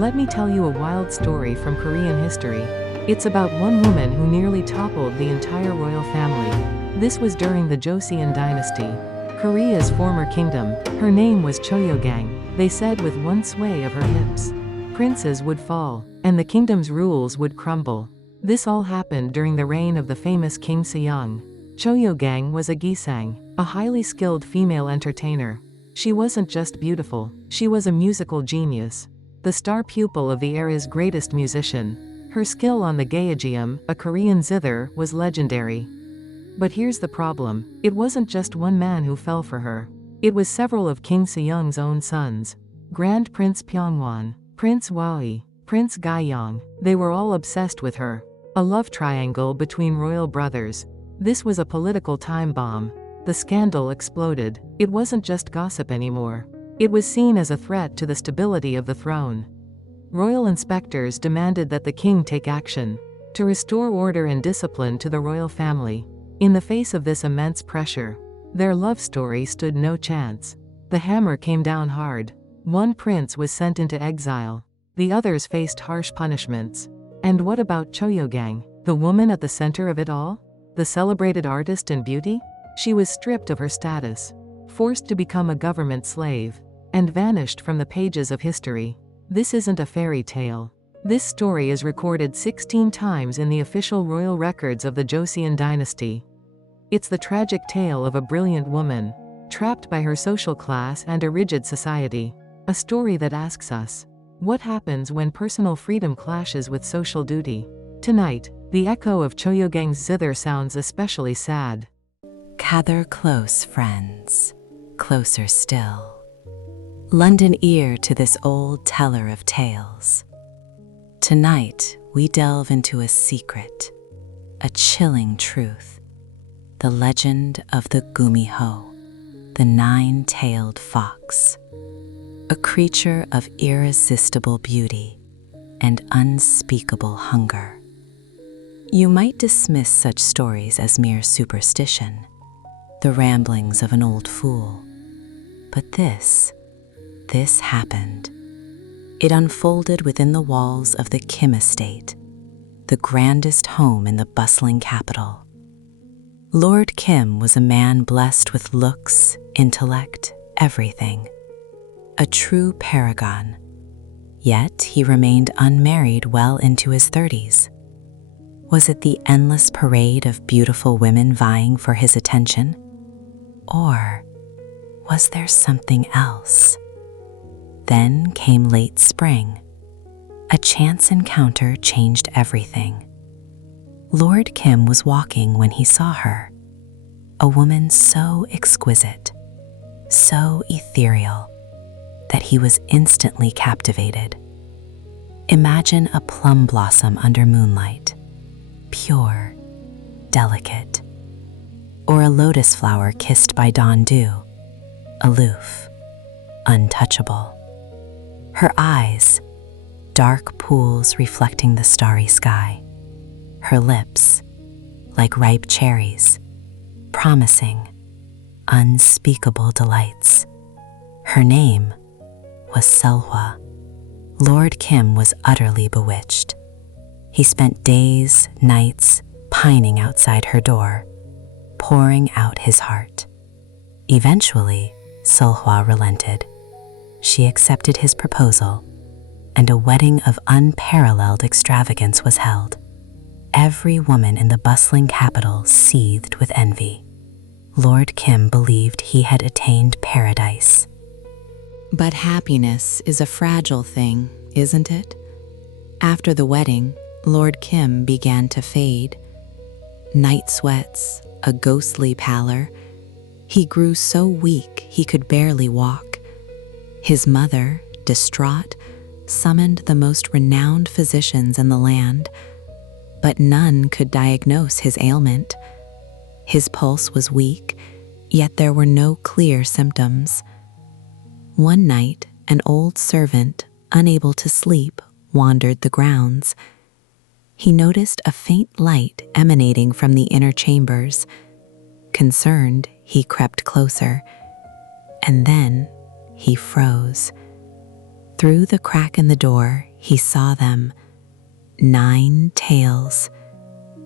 Let me tell you a wild story from Korean history. It's about one woman who nearly toppled the entire royal family. This was during the Joseon Dynasty, Korea's former kingdom. Her name was Cho-yo-gaeng. They said with one sway of her hips, princes would fall, and the kingdom's rules would crumble. This all happened during the reign of the famous King Seong. Cho-yo-gaeng was a gisang, a highly skilled female entertainer. She wasn't just beautiful, she was a musical genius. The star pupil of the era's greatest musician. Her skill on the gaegeum, a Korean zither, was legendary. But here's the problem. It wasn't just one man who fell for her. It was several of King Seong's own sons. Grand Prince Pyongwon, Prince Hwae, Prince Gaeyong. They were all obsessed with her. A love triangle between royal brothers. This was a political time bomb. The scandal exploded. It wasn't just gossip anymore. It was seen as a threat to the stability of the throne. Royal inspectors demanded that the king take action to restore order and discipline to the royal family. In the face of this immense pressure, their love story stood no chance. The hammer came down hard. One prince was sent into exile. The others faced harsh punishments. And what about Cho-yo-gaeng, the woman at the center of it all? The celebrated artist and beauty? She was stripped of her status, forced to become a government slave, and vanished from the pages of history. This isn't a fairy tale. This story is recorded 16 times in the official royal records of the Joseon dynasty. It's the tragic tale of a brilliant woman, trapped by her social class and a rigid society. A story that asks us, what happens when personal freedom clashes with social duty? Tonight, the echo of Cho-yo-gaeng's zither sounds especially sad. Gather close, friends, closer still. Lend an ear to this old teller of tales. Tonight, we delve into a secret, a chilling truth. The legend of the Gumiho, the nine-tailed fox. A creature of irresistible beauty and unspeakable hunger. You might dismiss such stories as mere superstition, the ramblings of an old fool. But this happened. It unfolded within the walls of the Kim estate, the grandest home in the bustling capital. Lord Kim was a man blessed with looks, intellect, everything. A true paragon. Yet he remained unmarried well into his 30s. Was it the endless parade of beautiful women vying for his attention? Or was there something else? Then came late spring. A chance encounter changed everything. Lord Kim was walking when he saw her. A woman so exquisite, so ethereal, that he was instantly captivated. Imagine a plum blossom under moonlight, pure, delicate, or a lotus flower kissed by dawn dew, aloof, untouchable. Her eyes, dark pools reflecting the starry sky. Her lips, like ripe cherries, promising unspeakable delights. Her name was Selhwa. Lord Kim was utterly bewitched. He spent days, nights, pining outside her door, pouring out his heart. Eventually, Selhwa relented. She accepted his proposal, and a wedding of unparalleled extravagance was held. Every woman in the bustling capital seethed with envy. Lord Kim believed he had attained paradise. But happiness is a fragile thing, isn't it? After the wedding, Lord Kim began to fade. Night sweats, a ghostly pallor. He grew so weak he could barely walk. His mother, distraught, summoned the most renowned physicians in the land, but none could diagnose his ailment. His pulse was weak, yet there were no clear symptoms. One night, an old servant, unable to sleep, wandered the grounds. He noticed a faint light emanating from the inner chambers. Concerned, he crept closer, and then he froze. Through the crack in the door, he saw them, 9 tails,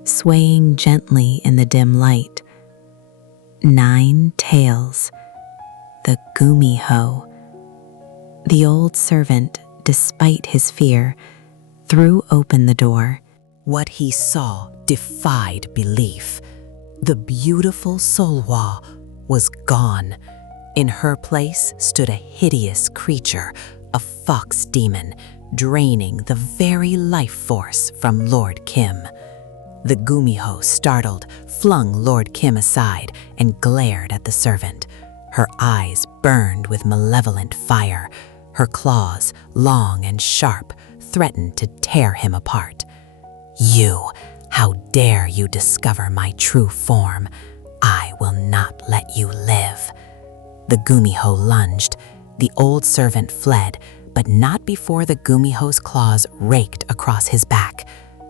swaying gently in the dim light. 9 tails, the Gumiho. The old servant, despite his fear, threw open the door. What he saw defied belief. The beautiful Solhwa was gone. In her place stood a hideous creature, a fox demon, draining the very life force from Lord Kim. The Gumiho, startled, flung Lord Kim aside and glared at the servant. Her eyes burned with malevolent fire. Her claws, long and sharp, threatened to tear him apart. "You, how dare you discover my true form? I will not let you live." The Gumiho lunged. The old servant fled, but not before the Gumiho's claws raked across his back.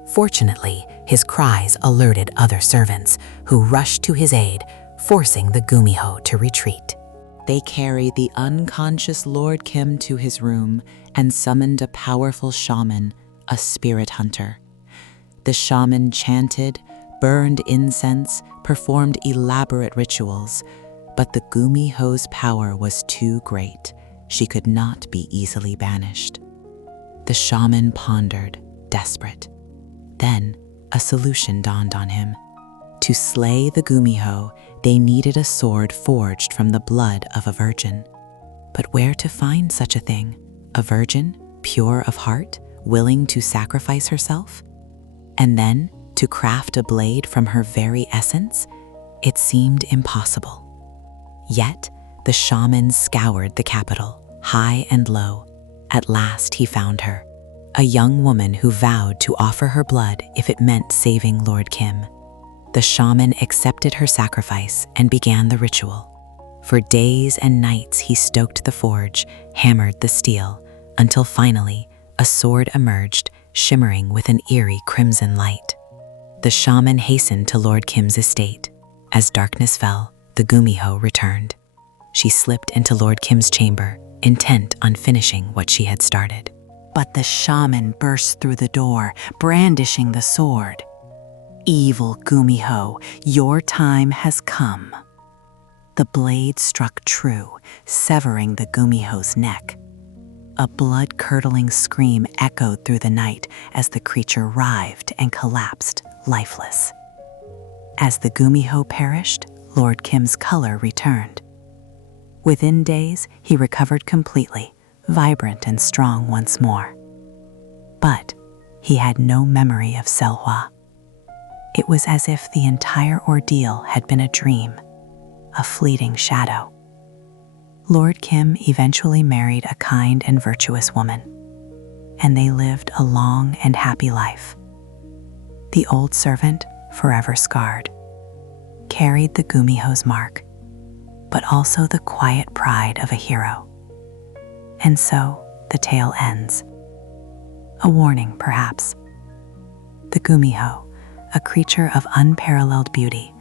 Fortunately, his cries alerted other servants, who rushed to his aid, forcing the Gumiho to retreat. They carried the unconscious Lord Kim to his room and summoned a powerful shaman, a spirit hunter. The shaman chanted, burned incense, performed elaborate rituals, but the Gumiho's power was too great. She could not be easily banished. The shaman pondered, desperate. Then a solution dawned on him. To slay the Gumiho, they needed a sword forged from the blood of a virgin. But where to find such a thing? A virgin, pure of heart, willing to sacrifice herself? And then, to craft a blade from her very essence? It seemed impossible. Yet, the shaman scoured the capital, high and low. At last he found her, a young woman who vowed to offer her blood if it meant saving Lord Kim. The shaman accepted her sacrifice and began the ritual. For days and nights he stoked the forge, hammered the steel, until finally a sword emerged, shimmering with an eerie crimson light. The shaman hastened to Lord Kim's estate. As darkness fell, the Gumiho returned. She slipped into Lord Kim's chamber, intent on finishing what she had started. But the shaman burst through the door, brandishing the sword. "Evil Gumiho, your time has come." The blade struck true, severing the Gumiho's neck. A blood-curdling scream echoed through the night as the creature writhed and collapsed, lifeless. As the Gumiho perished, Lord Kim's color returned. Within days, he recovered completely, vibrant and strong once more. But he had no memory of Selhwa. It was as if the entire ordeal had been a dream, a fleeting shadow. Lord Kim eventually married a kind and virtuous woman, and they lived a long and happy life. The old servant, forever scarred, carried the Gumiho's mark, but also the quiet pride of a hero. And so the tale ends. A warning, perhaps. The Gumiho, a creature of unparalleled beauty,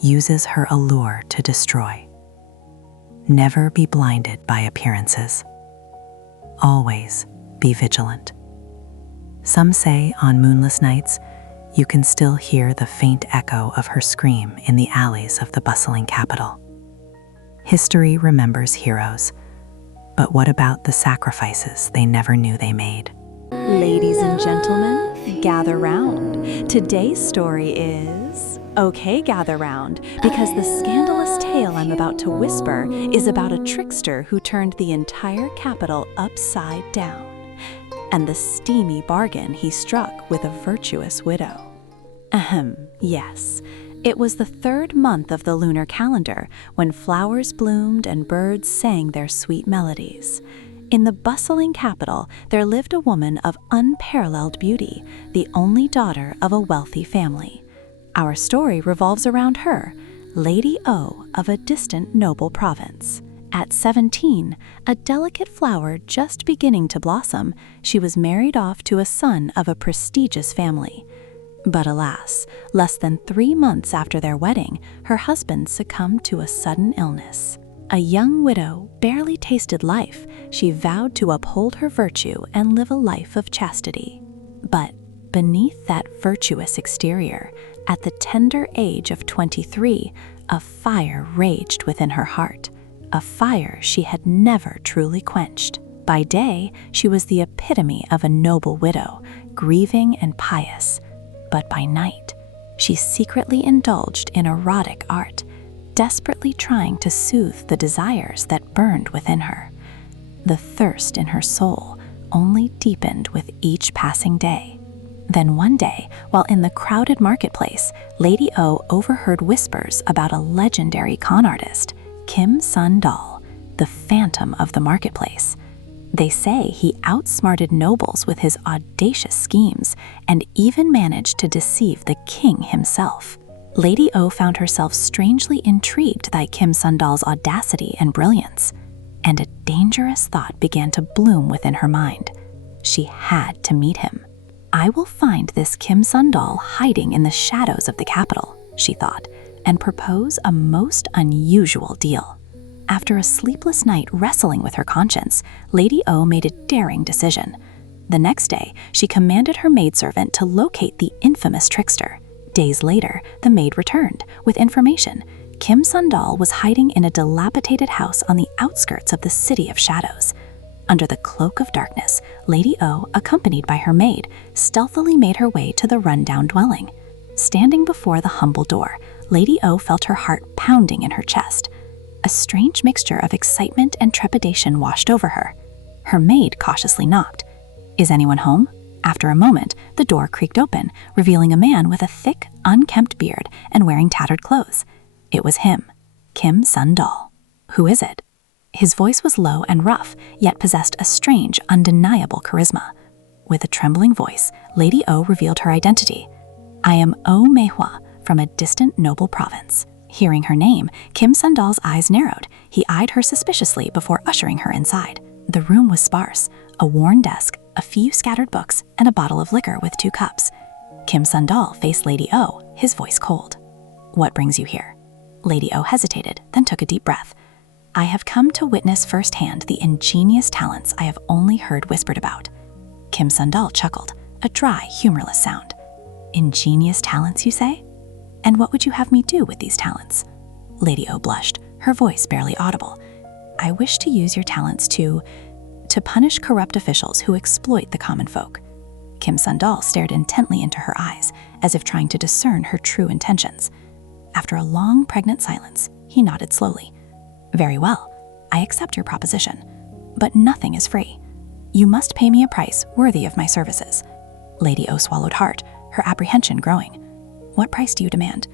uses her allure to destroy. Never be blinded by appearances. Always be vigilant. Some say on moonless nights, you can still hear the faint echo of her scream in the alleys of the bustling capital. History remembers heroes, but what about the sacrifices they never knew they made? Ladies and gentlemen, gather round. Today's story is... Okay, gather round, because the scandalous tale I'm about to whisper is about a trickster who turned the entire capital upside down, and the steamy bargain he struck with a virtuous widow. Yes. It was the 3rd month of the lunar calendar when flowers bloomed and birds sang their sweet melodies. In the bustling capital, there lived a woman of unparalleled beauty, the only daughter of a wealthy family. Our story revolves around her, Lady O of a distant noble province. At 17, a delicate flower just beginning to blossom, she was married off to a son of a prestigious family. But alas, less than 3 months after their wedding, her husband succumbed to a sudden illness. A young widow barely tasted life, she vowed to uphold her virtue and live a life of chastity. But beneath that virtuous exterior, at the tender age of 23, a fire raged within her heart, a fire she had never truly quenched. By day, she was the epitome of a noble widow, grieving and pious. But by night, she secretly indulged in erotic art, desperately trying to soothe the desires that burned within her. The thirst in her soul only deepened with each passing day. Then one day, while in the crowded marketplace, Lady O overheard whispers about a legendary con artist, Kim Seon-dal, the phantom of the marketplace. They say he outsmarted nobles with his audacious schemes and even managed to deceive the king himself. Lady O found herself strangely intrigued by Kim Seon-dal's audacity and brilliance, and a dangerous thought began to bloom within her mind. She had to meet him. I will find this Kim Seon-dal hiding in the shadows of the capital, she thought, and propose a most unusual deal. After a sleepless night wrestling with her conscience, Lady O made a daring decision. The next day, she commanded her maidservant to locate the infamous trickster. Days later, the maid returned with information. Kim Seon-dal was hiding in a dilapidated house on the outskirts of the City of Shadows. Under the cloak of darkness, Lady O, accompanied by her maid, stealthily made her way to the rundown dwelling. Standing before the humble door, Lady O felt her heart pounding in her chest. A strange mixture of excitement and trepidation washed over her. Her maid cautiously knocked. "Is anyone home?" After a moment, the door creaked open, revealing a man with a thick, unkempt beard and wearing tattered clothes. It was him, Kim Seon-dal. "Who is it?" His voice was low and rough, yet possessed a strange, undeniable charisma. With a trembling voice, Lady O revealed her identity. "I am Oh Mei-hwa, from a distant noble province." Hearing her name, Kim Seon-dal's eyes narrowed. He eyed her suspiciously before ushering her inside. The room was sparse, a worn desk, a few scattered books, and a bottle of liquor with 2 cups. Kim Seon-dal faced Lady O, his voice cold. "What brings you here?" Lady O hesitated, then took a deep breath. "I have come to witness firsthand the ingenious talents I have only heard whispered about." Kim Seon-dal chuckled, a dry, humorless sound. "Ingenious talents, you say? And what would you have me do with these talents?" Lady O blushed, her voice barely audible. "I wish to use your talents to punish corrupt officials who exploit the common folk." Kim Seon-dal stared intently into her eyes, as if trying to discern her true intentions. After a long, pregnant silence, he nodded slowly. "Very well, I accept your proposition. But nothing is free. You must pay me a price worthy of my services." Lady O swallowed hard, her apprehension growing. "What price do you demand?"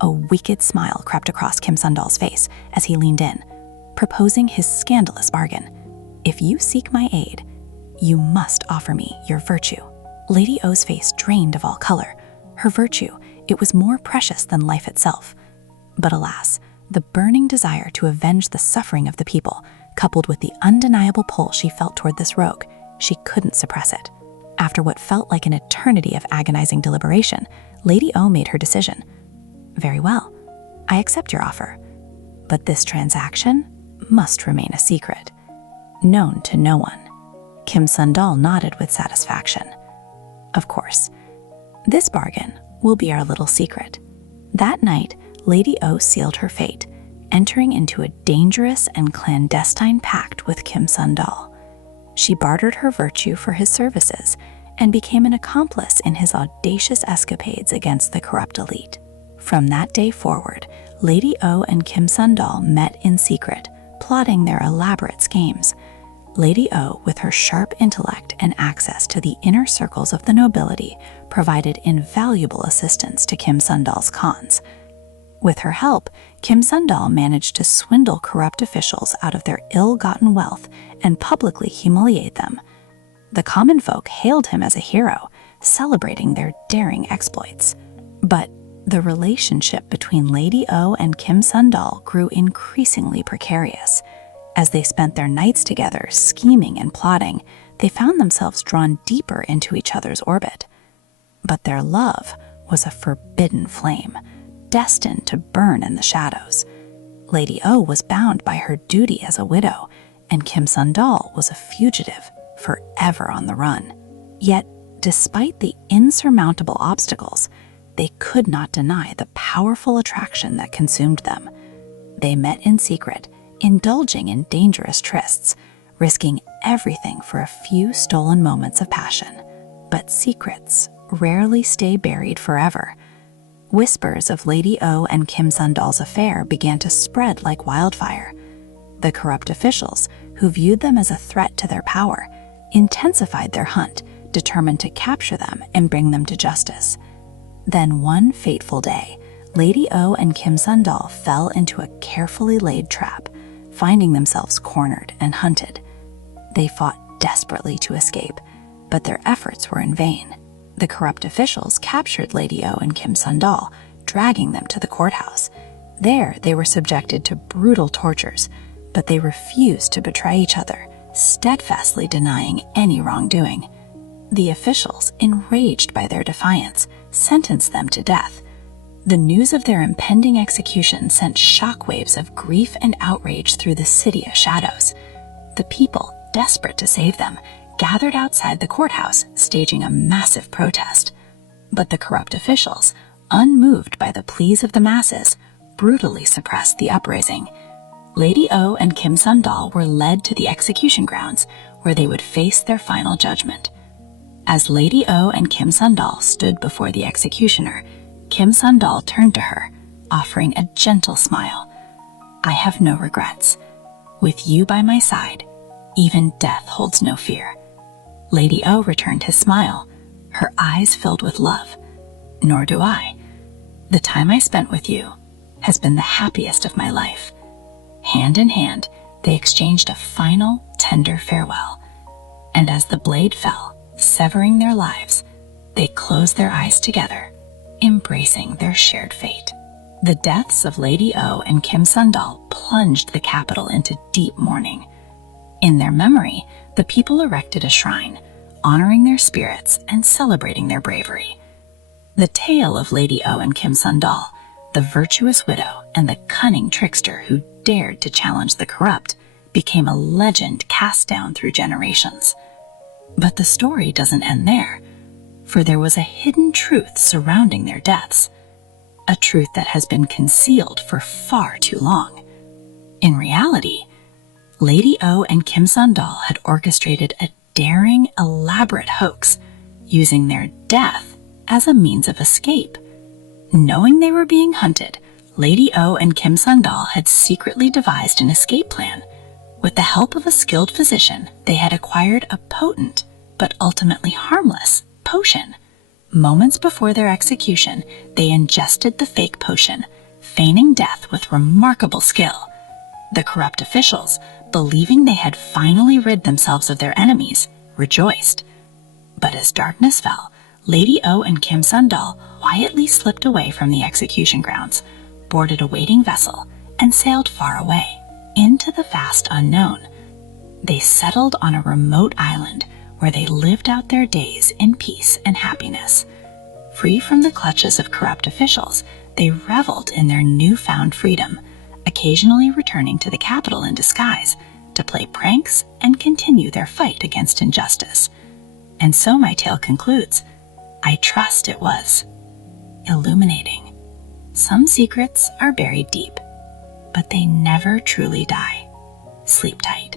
A wicked smile crept across Kim Seon-dal's face as he leaned in, proposing his scandalous bargain. "If you seek my aid, you must offer me your virtue." Lady O's face drained of all color. Her virtue, it was more precious than life itself. But alas, the burning desire to avenge the suffering of the people, coupled with the undeniable pull she felt toward this rogue, she couldn't suppress it. After what felt like an eternity of agonizing deliberation, Lady O made her decision. "Very well, I accept your offer. But this transaction must remain a secret, known to no one." Kim Seon-dal nodded with satisfaction. "Of course, this bargain will be our little secret." That night, Lady O sealed her fate, entering into a dangerous and clandestine pact with Kim Seon-dal. She bartered her virtue for his services and became an accomplice in his audacious escapades against the corrupt elite. From that day forward, Lady O and Kim Seon-dal met in secret, plotting their elaborate schemes. Lady O, with her sharp intellect and access to the inner circles of the nobility, provided invaluable assistance to Kim Seon-dal's cons. With her help, Kim Seon-dal managed to swindle corrupt officials out of their ill-gotten wealth and publicly humiliate them. The common folk hailed him as a hero, celebrating their daring exploits. But the relationship between Lady O and Kim Seon-dal grew increasingly precarious. As they spent their nights together scheming and plotting, they found themselves drawn deeper into each other's orbit. But their love was a forbidden flame, destined to burn in the shadows. Lady O was bound by her duty as a widow, and Kim Seon-dal was a fugitive, forever on the run. Yet, despite the insurmountable obstacles, they could not deny the powerful attraction that consumed them. They met in secret, indulging in dangerous trysts, risking everything for a few stolen moments of passion. But secrets rarely stay buried forever. Whispers of Lady O and Kim Seon-dal's affair began to spread like wildfire. The corrupt officials, who viewed them as a threat to their power, intensified their hunt, determined to capture them and bring them to justice. Then one fateful day, Lady O and Kim Seon-dal fell into a carefully laid trap, finding themselves cornered and hunted. They fought desperately to escape, but their efforts were in vain. The corrupt officials captured Lady O and Kim Seon-dal, dragging them to the courthouse. There, they were subjected to brutal tortures, but they refused to betray each other, steadfastly denying any wrongdoing. The officials, enraged by their defiance, sentenced them to death. The news of their impending execution sent shockwaves of grief and outrage through the city of shadows. The people, desperate to save them, gathered outside the courthouse, staging a massive protest. But the corrupt officials, unmoved by the pleas of the masses, brutally suppressed the uprising. Lady O and Kim Seon-dal were led to the execution grounds, where they would face their final judgment. As Lady O and Kim Seon-dal stood before the executioner, Kim Seon-dal turned to her, offering a gentle smile. "I have no regrets. With you by my side, even death holds no fear." Lady O returned his smile, her eyes filled with love. "Nor do I. The time I spent with you has been the happiest of my life." Hand in hand, they exchanged a final, tender farewell. And as the blade fell, severing their lives, they closed their eyes together, embracing their shared fate. The deaths of Lady O and Kim Seon-dal plunged the capital into deep mourning. In their memory, the people erected a shrine, honoring their spirits and celebrating their bravery. The tale of Lady O and Kim Seon-dal, the virtuous widow and the cunning trickster who dared to challenge the corrupt, became a legend cast down through generations. But the story doesn't end there, for there was a hidden truth surrounding their deaths, a truth that has been concealed for far too long. In reality, Lady O and Kim Seon-dal had orchestrated a daring, elaborate hoax, using their death as a means of escape. Knowing they were being hunted, Lady O and Kim Seon-dal had secretly devised an escape plan. With the help of a skilled physician, they had acquired a potent, but ultimately harmless, potion. Moments before their execution, they ingested the fake potion, feigning death with remarkable skill. The corrupt officials, believing they had finally rid themselves of their enemies, rejoiced. But as darkness fell, Lady O and Kim Seon-dal quietly slipped away from the execution grounds, boarded a waiting vessel, and sailed far away, into the vast unknown. They settled on a remote island where they lived out their days in peace and happiness. Free from the clutches of corrupt officials, they reveled in their newfound freedom, occasionally returning to the capital in disguise to play pranks and continue their fight against injustice. And so my tale concludes. I trust it was illuminating. Some secrets are buried deep, but they never truly die. Sleep tight.